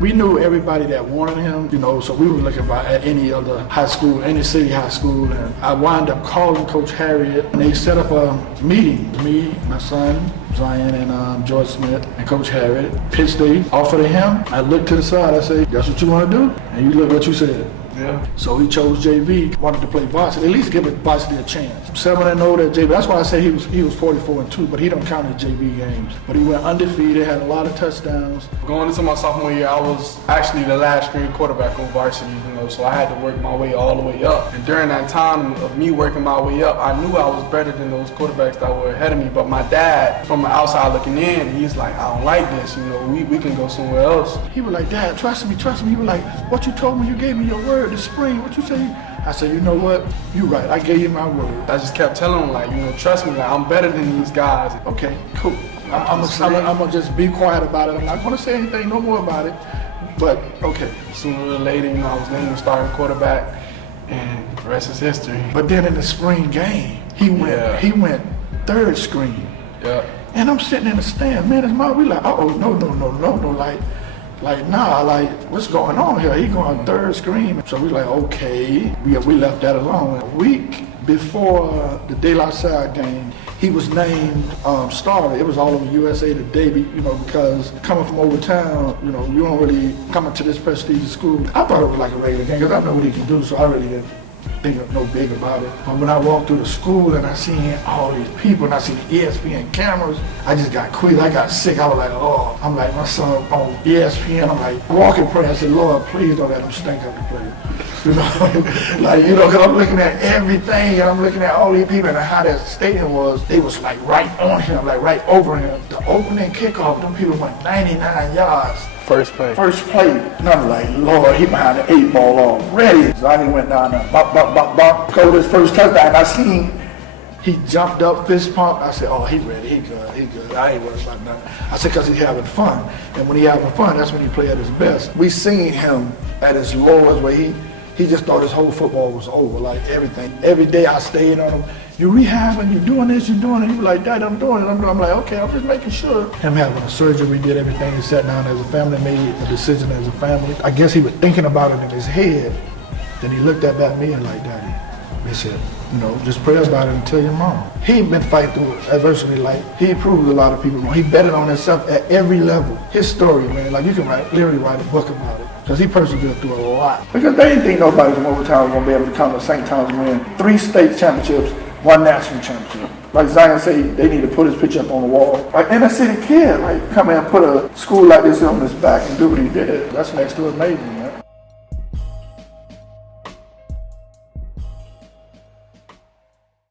We knew everybody that wanted him, so we were looking at any other high school, any city high school, and I wound up calling Coach Harriet, and they set up a meeting. Me, my son, Zion, and George Smith, and Coach Harriet. Pitch day, offered to him. I looked to the side, I said, that's what you want to do? And you look what you said. Yeah. So he chose JV, wanted to play varsity, at least give it varsity a chance. 7-0 at JV, that's why I say he was 44-2, but he don't count his JV games. But he went undefeated, had a lot of touchdowns. Going into my sophomore year, I was actually the last string quarterback on varsity, so I had to work my way all the way up. And during that time of me working my way up, I knew I was better than those quarterbacks that were ahead of me. But my dad, from the outside looking in, he's like, I don't like this, we can go somewhere else. He was like, Dad, trust me. He was like, what you told me, you gave me your word this spring, what you say? I said, you know what? You're right, I gave you my word. I just kept telling him, trust me, I'm better than these guys. Okay, cool. I'm gonna just be quiet about it. I'm not gonna say anything no more about it, but okay. Sooner or later, I was named the starting quarterback, and the rest is history. But then in the spring game, he went third screen. Yeah. And I'm sitting in the stand, man, his mom, we like, no, what's going on here? He going third screen. So we like, okay, we left that alone. A week before the De La Salle game, he was named starter. It was all over USA Today, because coming from over town, you don't really come into this prestigious school. I thought it was like a regular game because I know what he can do, so I really didn't think no big about it. But when I walked through the school and I seen all these people and I seen the ESPN cameras, I just got queasy. I got sick. I was like, oh, I'm like, my son on ESPN, I'm like, walking prayer. I said, Lord, please don't let him stink up the place. Because I'm looking at everything and I'm looking at all these people and how that stadium was. They was like right on him, like right over him. The opening kickoff, them people went 99 yards. First play. And I'm like, Lord, he behind the 8 ball already. Zion went down there, bop, scored his first touchdown. And I seen he jumped up, fist pump. I said, oh, he ready, he good. I ain't worried about nothing. I said, because he's having fun. And when he having fun, that's when he play at his best. We seen him at his lowest where he just thought his whole football was over, like everything. Every day I stayed on him. You rehabbing, you doing this, you doing it. He was like, Dad, I'm doing it. I'm like, okay, I'm just making sure. Him having a surgery, we did everything. He sat down as a family, made a decision as a family. I guess he was thinking about it in his head. Then he looked up at me and like, Daddy, they said, just pray about it and tell your mom. He been fighting through adversity, he proved a lot of people wrong. He betted on himself at every level. His story, man, you can literally write a book about it. Because he persevered through a lot. Because they didn't think nobody from over town was going to be able to come to St. Thomas and win 3 state championships, 1 national championship. Like Zion said, they need to put his picture up on the wall. Like inner city kid, come in and put a school like this on his back and do what he did. That's next to amazing, man.